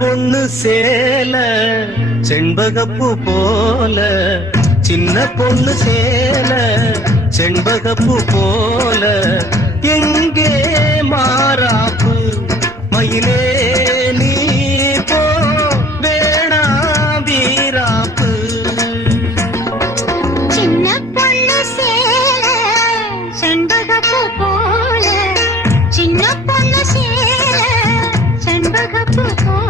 பொண்ணு சேல செண்பகப்பூ போல, சின்ன பொண்ணு சேல செண்பகப்பூ போல, எங்கே மாறாப்பு மயிலே நீ போ வேணா வீராப்பு. சின்ன பொண்ணு சேல செண்பகப்பூ போல, சின்ன பொண்ணு சேல செண்பகப்பூ போல,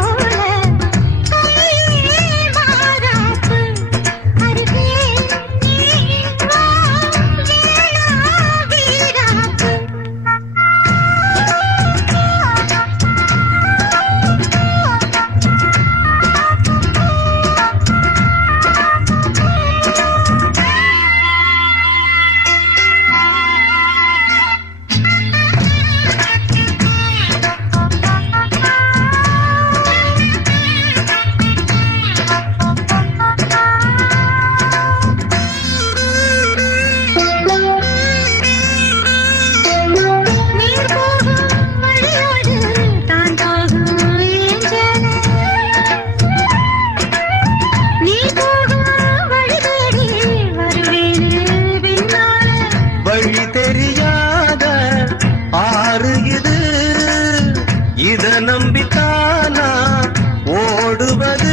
இத நம்பித்தானா ஓடுவது.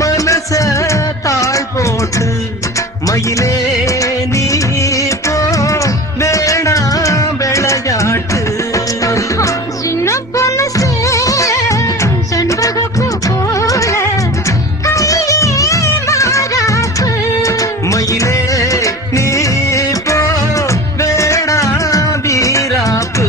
மனச தாழ் போட்டு மயிலே நீ போ வேணா விளையாட்டு. சின்ன பொண்ணு செண்பகப்பூ போல, மயிலே நீ போ வேணா வீராப்பு.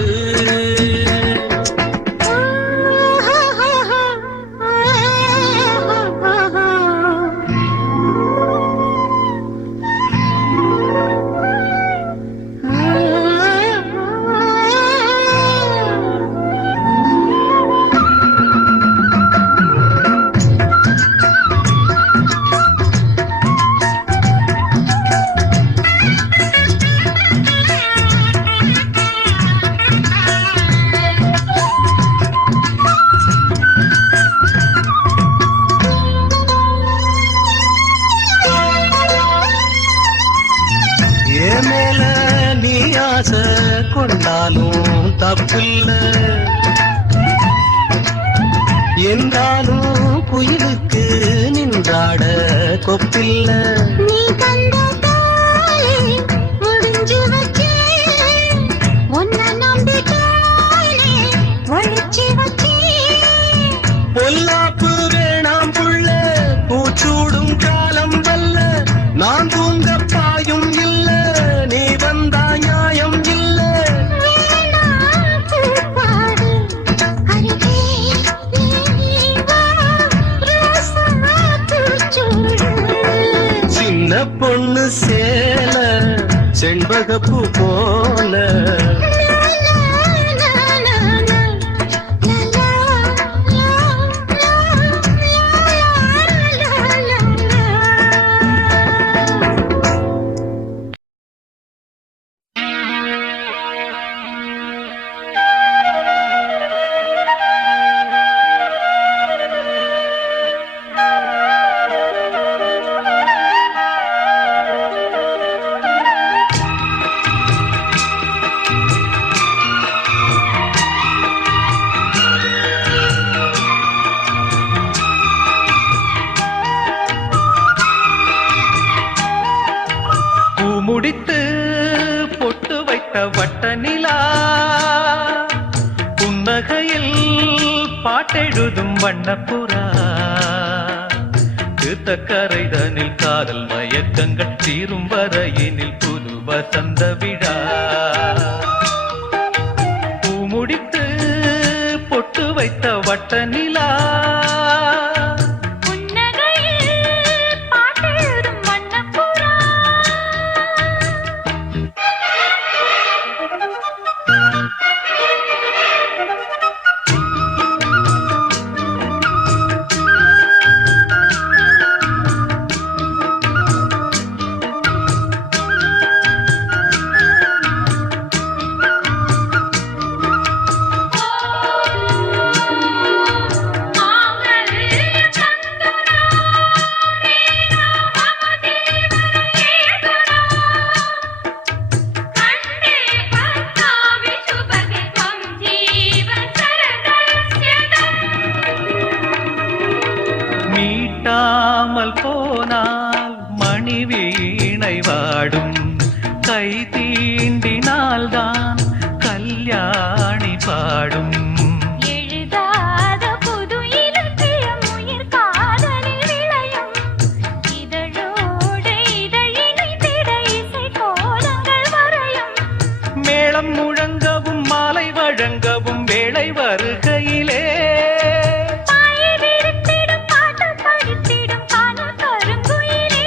மேல நீ ஆசை கொண்டாலும் தப்பில்ல, என்றாலும் குயிலுக்கு நின்றாட கொப்பில்ல. நீ கண்ட தாயே முடிஞ்சு வச்சே, உன்னை நம்பிக்கையே ஒழிச்சு வச்சே. பொல்லாப்பு வேணாம் புள்ள, பூச்சூடும் காலம் வல்ல, நான் தூங்க பாயும் இல்ல, நீ வந்தா நியாயம் இல்ல. சின்ன பொண்ணு சேல செண்பகப்பூ போல, முடித்து பொட்டு வைத்த வட்ட நிலா, புன்னகையில் பாட்டெழுதும் வண்ணப்புறா, தீர்த்தக்கரைதனில் காதல் மயக்கங்கள் தீரும் வரையினில் புது வசந்த விழா. பூமுடித்து பொட்டு வைத்த வட்ட நிலா, மீட்டாமல் போனால் மணி வீணை வாடும், கை தீண்டினால்தான் கல்யாணி பாடும். எழுதாத புது இலக்கியம் உயிர் காதலில் விளையும், இதழோடு இதழினித்திட இசை கோலங்கள் வரையும். மேளம் முழங்கவும் மாலை வழங்கவும் வேளை வருகையிலே பாயை விரித்திடும் பாட்டு படித்திடும் காணல் கருங்குயிலே.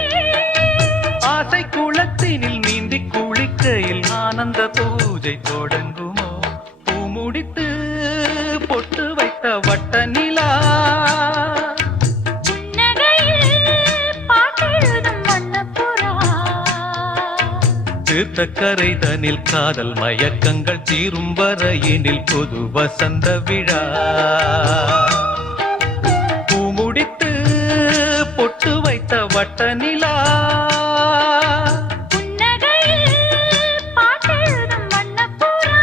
ஆசை குளத்தினில் நீந்தி குளிக்கையில் ஆனந்த பூஜை தொடங்குமோ? பூ முடித்து பொட்டு வைத்த வட்ட நிலா, புன்னகையில் பாட்டெழுதும் வண்ணப்புறா. தீர்த்தக்கரைதனில் காதல் மயக்கங்கள் தீரும் வரையினில் புது வசந்த விழா. பூ முடித்து பொட்டு வைத்த வட்ட நிலா, புன்னகையில் பாட்டெழுதும் வண்ணப்புறா.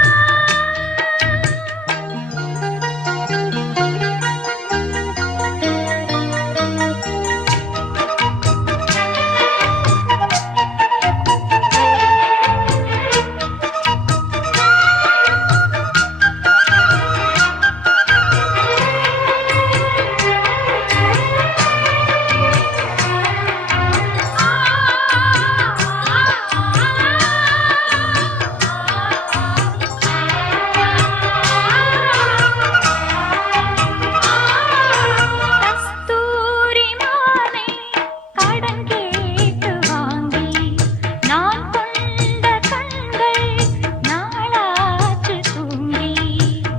கஸ்தூரி மாலை கடன் கேட்டு வாங்கி நான் கொண்ட கண்கள் நாளாச்சு தூங்கி.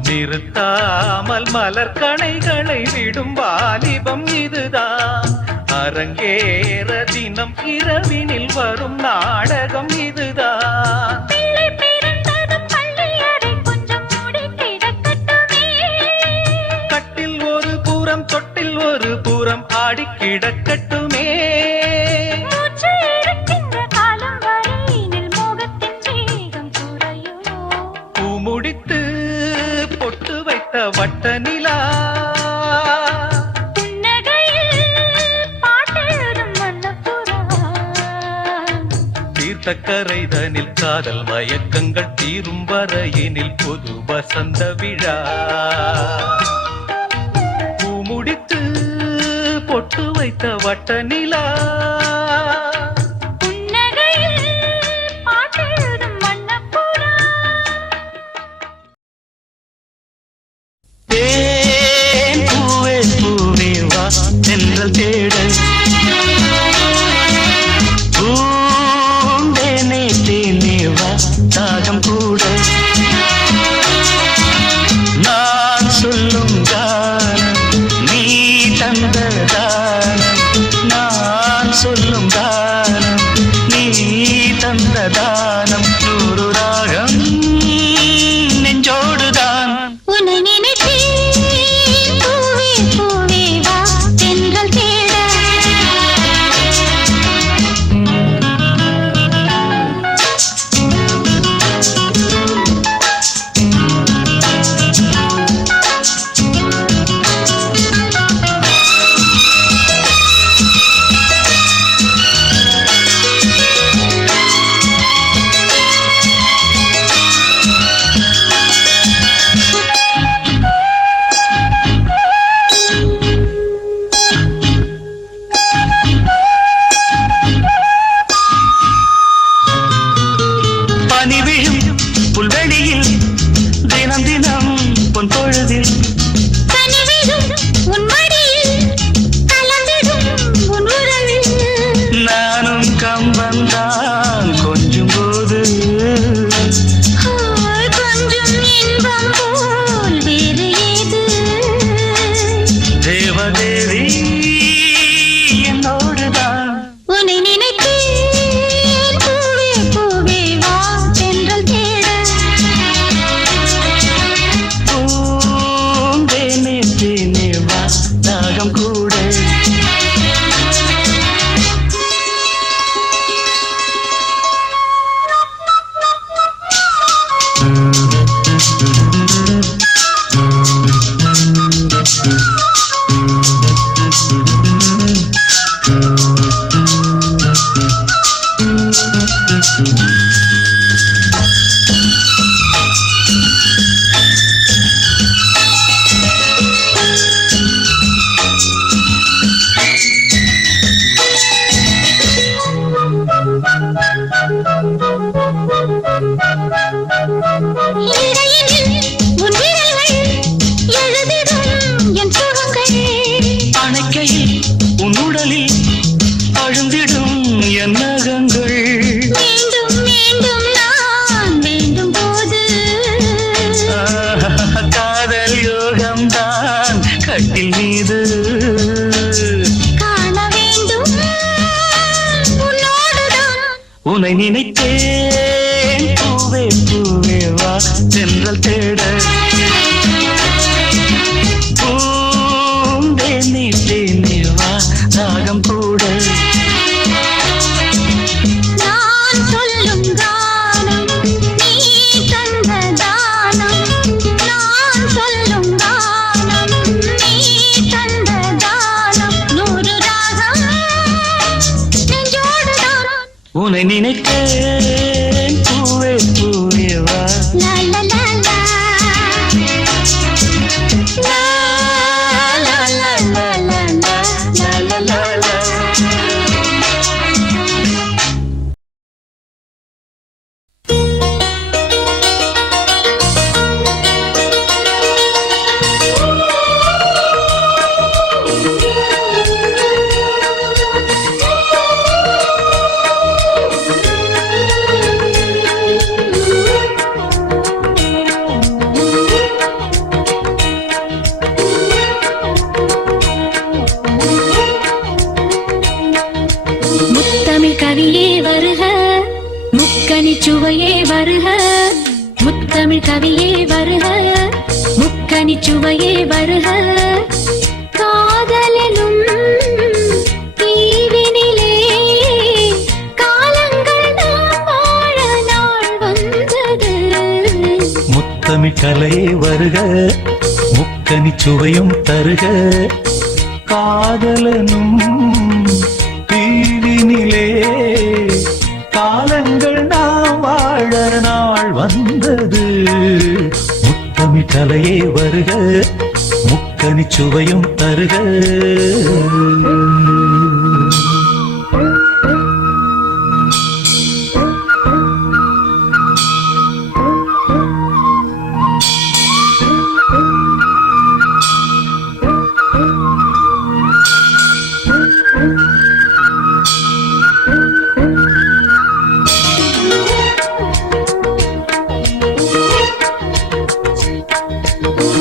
நிறுத்தாமல் மலர் கணைகளை விடும் வாலிபம் இதுதான். அரங்கேற தினம் இரவினில் வரும் நாடகம் இதுதான். பிள்ளை பிறந்ததும் பள்ளி அறை கொஞ்சம் மூடி கிடக்கட்டுமே. கட்டில் ஒரு புறம் தொட்டில் ஒரு புறம் ஆடி கிடக்கட்டுமே. மூச்சு இருக்கின்ற காலம் வரையினில் மோகத்தின் வேகம் குறையுமோ? பூ முடித்து பொட்டு வைத்த வட்ட நிலா, புன்னகையில் பாட்டெழுதும் வண்ணப்புறா. தீர்த்தக்கரைதனில் காதல் மயக்கங்கள் தீரும் வரையினில் புது வசந்த விழா. பூ முடித்து பொட்டு வைத்த வட்ட நிலா, புன்னகையில் பாட்டெழுதும் வண்ணப்புறா. தேன் பூவே பூவே வா தென்றல் தேட, பூந்தேனே தேனே வா தாகம் கூட. நான் சொல்லும் கானம் நீ தந்த தானம், நான் சொல்லும் தானம் நீ தந்த தானம். நூறு ராகம் நெஞ்சோடுதான். உன்னை நினைத்தேன் பூவே பூவே வா தென்றல் தேட. பனி விழும் புல்வெளியில் தினம் தினம் பொன் பொழுதில் கனிவிடும் உன் மடியில் கலந்திடும் உன் உறவில். நானும் கம்பந்தான் கொஞ்சும் போது கொஞ்சம் இன்பம் போல் வேறு ஏது? தேவதேவி என்னோடுதான். உன்னை நினைத்தேன் பூவே பூவே வா தென்றல் தேட. பூந்தேனே தேனே வா தாகம் கூட. வந்து காண வேண்டும் உன்னோடுதான். உன்னை நினைத்தேன் பூவே பூவே வா சென்றல் தேட பூந்தேனே தேனே வா ராகம் கூட நான் சொல்லும் கானம் நீ தந்த தானம். நான் சொல்லும் கானம் நீ தந்த தானம். 100 ராகம் நெஞ்சோடுதான். உன்னை நினைத்தேன் பூவே பூவே வா லா லா லா லா. லா லா லா லா லா லா லா லா லா. முத்தமிழ் கவியே வருக, முக்கனி சுவையே வருக. முத்தமிழ் கவியே வருக, முக்கனி சுவையே வருக. காதலெனும் தீவினிலே காலங்கள் நாம் வாழ நாள் வந்தது. முத்தமிழ் கலையே வருக முக்கனி சுவையும் தருக காதலனும் தீவினிலே காலங்கள் நாம் வாழ நாள் வந்தது. முத்தமிழ் கலையே வருக முக்கனி சுவையும் தருக.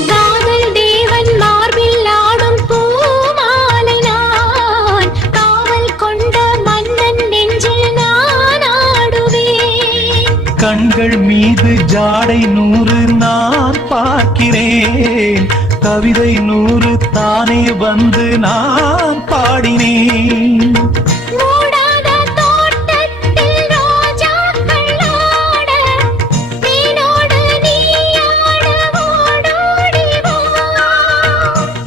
காதல் தேவன் மார்பில் ஆடும் பூமாலை நான். காவல் கொண்ட மன்னன் நெஞ்சில் நான் ஆடுவேன். கண்கள் மீது ஜாடை 100 நான் பார்க்கிறேன். கவிதை 100 தானே வந்து நான் பாடினேன். மூடாத தோட்டத்தில் ரோஜாக்கள் ஆட, நீனோடு நீயாட ஓடோடி வா.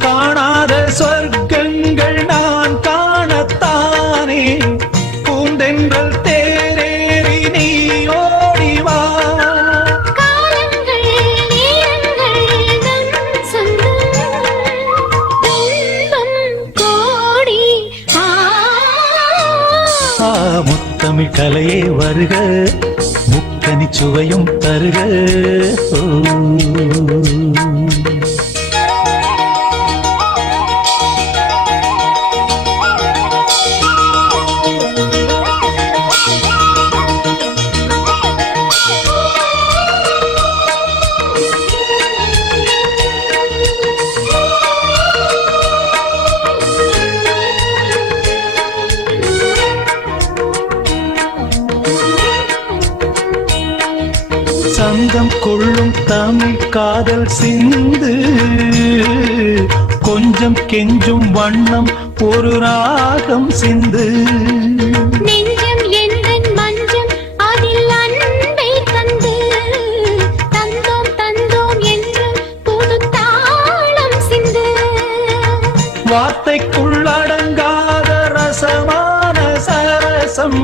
காணாத சொர்க்கங்கள் நான் காணத்தானே பூந்தென்றல் தேரேறி நீ ஓடிவா. காலங்கள் நேரங்கள் நம் சொந்தம், துன்பம் கோடி. முத்தமிழ் கலையே வருக முக்கனி சுவையும் தருக. ஓ. சங்கம் கொள்ளும் தமிழ் காதல் சிந்து கொஞ்சம் கெஞ்சும் வண்ணம் ஒரு ராகம் சிந்து. நெஞ்சம் எந்தன் மஞ்சம் அதில் அன்பை தந்து, தந்தோம் தந்தோம் என்றும் புது தாளம் சிந்து. வார்த்தைக்குள்ளடங்காத ரசமான சரசம்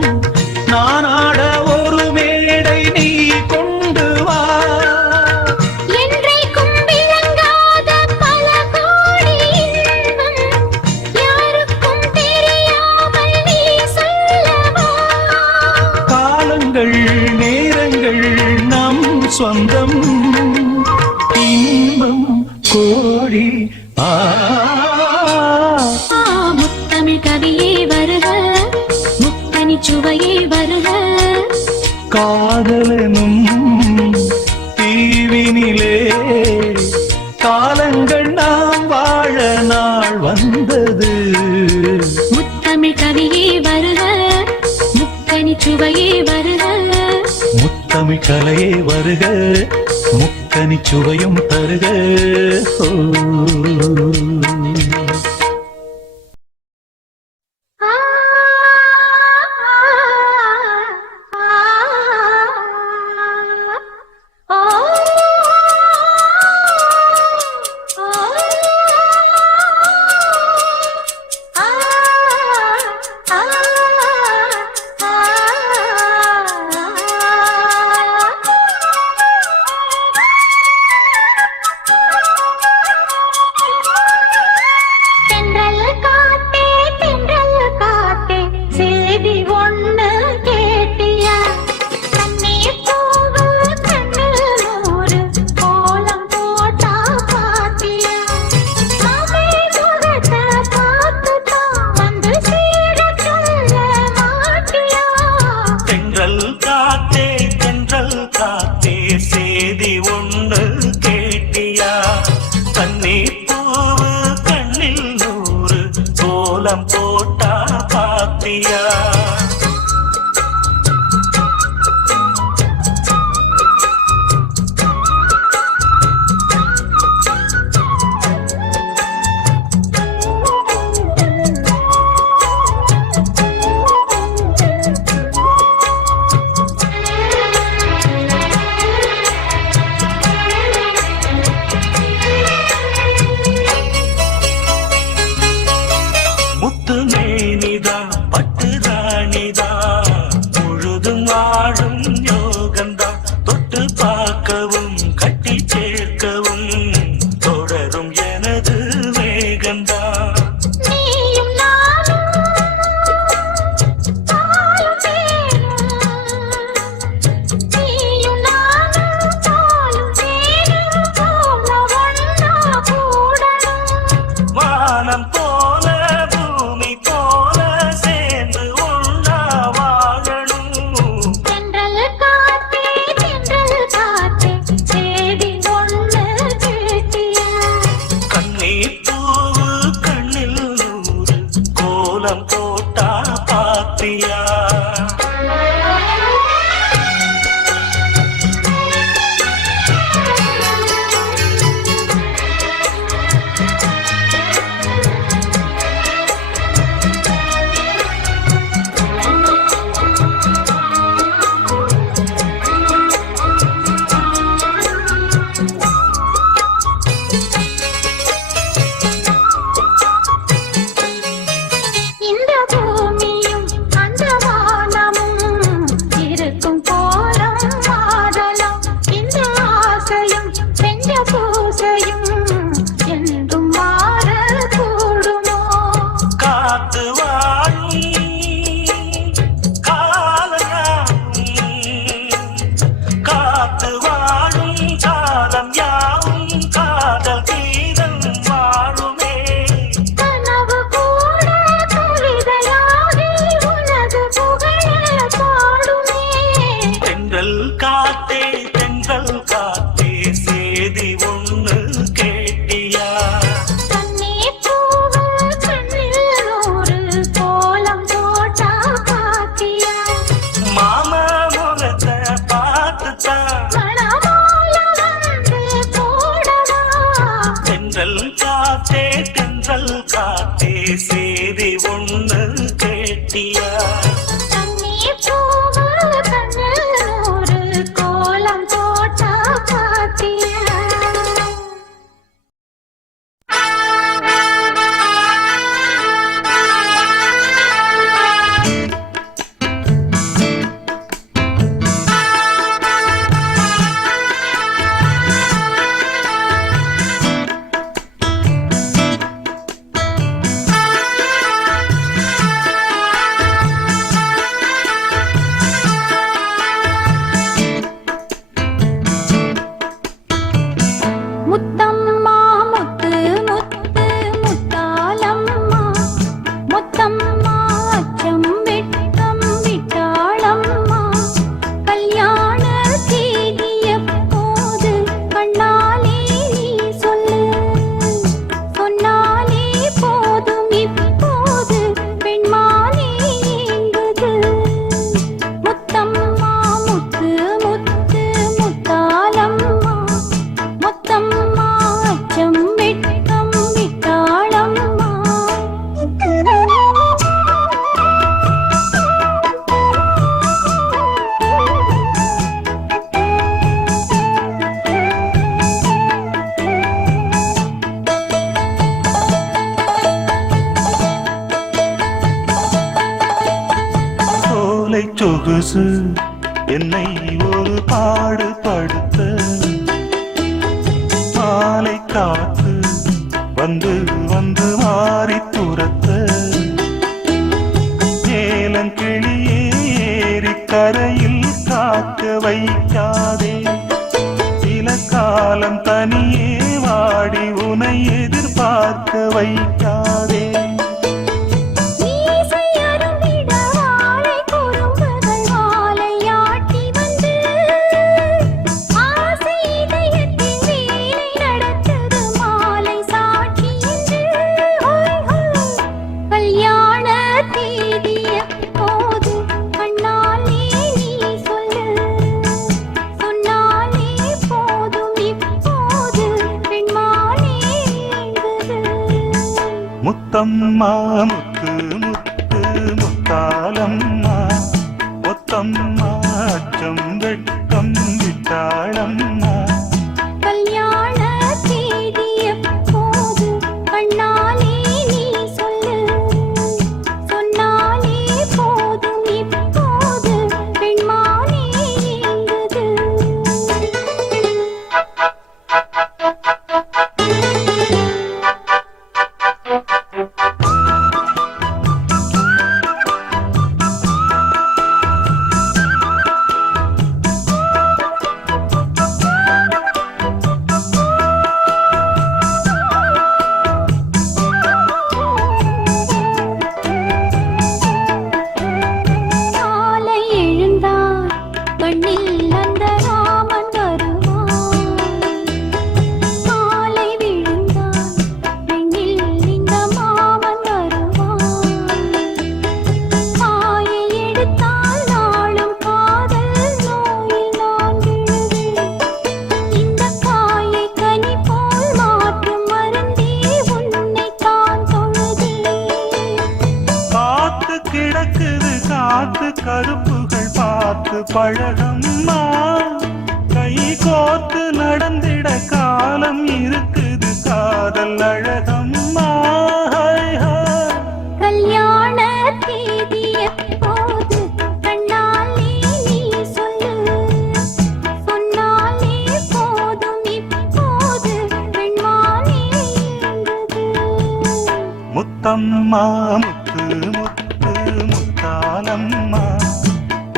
நான் ஆட ஒரு மேடை நீ கொண்டு வா. என்றைக்கும் விளங்காத பல கோடி இன்பம் யாருக்கும் தெரியாமல் நீ சொல்லவா. காலங்கள் நேரங்கள் நம் சொந்தம் இன்பம் கோடி. முத்தமிழ் கவியே வருக முக்கனி சுவையே வருக. காதலனும் தீவினிலே காலங்கள் நாம் வாழ நாள் வந்து வந்தது. முத்தமிழ் கவியே வருக, முக்கனி சுவையே வருக. முத்தமிழ் கலையே வருக, முக்கனி சுவையும் தருக. ஓ. போட்டா பாத்தியா சேதி ஒண்ணு கேட்டியா கோலம் போட்டா பாத்தியா சோலை சொகுசு என்னை ஒரு பாடுபடுத்த மாலை காத்து வந்து வந்து மாறி துரத்த ஏலங்கிளியே ஏறி கரையில் காக்க வைக்காதே சில காலம் தனியே வாடி உனை எதிர்பார்க்க வைக்காதே முத்தம்மா முத்து முத்து முத்தாலம்மா ஒத்தம்மா அச்சம் வெட்கம் விட்டாளம்மா கல்யாண தேதி எப்போது கண்ணாலே நீ சொல்லு சொன்னாலே போதும் இப்போது பெண்மானே எங்குது காத்து கருப்புகள் பார்த்து பழகம்மா கை கோத்து நடந்திட காலம் இருக்குது காதல் அழகம்மா கல்யாண தேதி எப்போது கண்ணாலே நீ சொல்லு சொன்னாலே போதும் இப்போது பெண்மானே எங்குது முத்தம்மா முத்து முத்து முத்தாலம்மா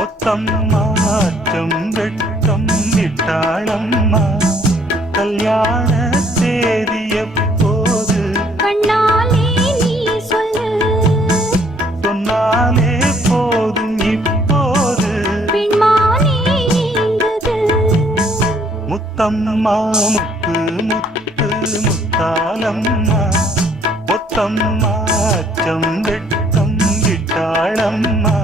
ஒத்தம்மா அச்சம் வெட்கம் விட்டாளம்மா கல்யாண தேதி எப்போது கண்ணாலே நீ சொல்லு சொன்னாலே போதும் இப்போது பெண்மானே எங்குது முத்தம்மா முத்து முத்து முத்தாலம்மா ஒத்தம்மா அச்சம் வெட்கம் விட்டாளம்மா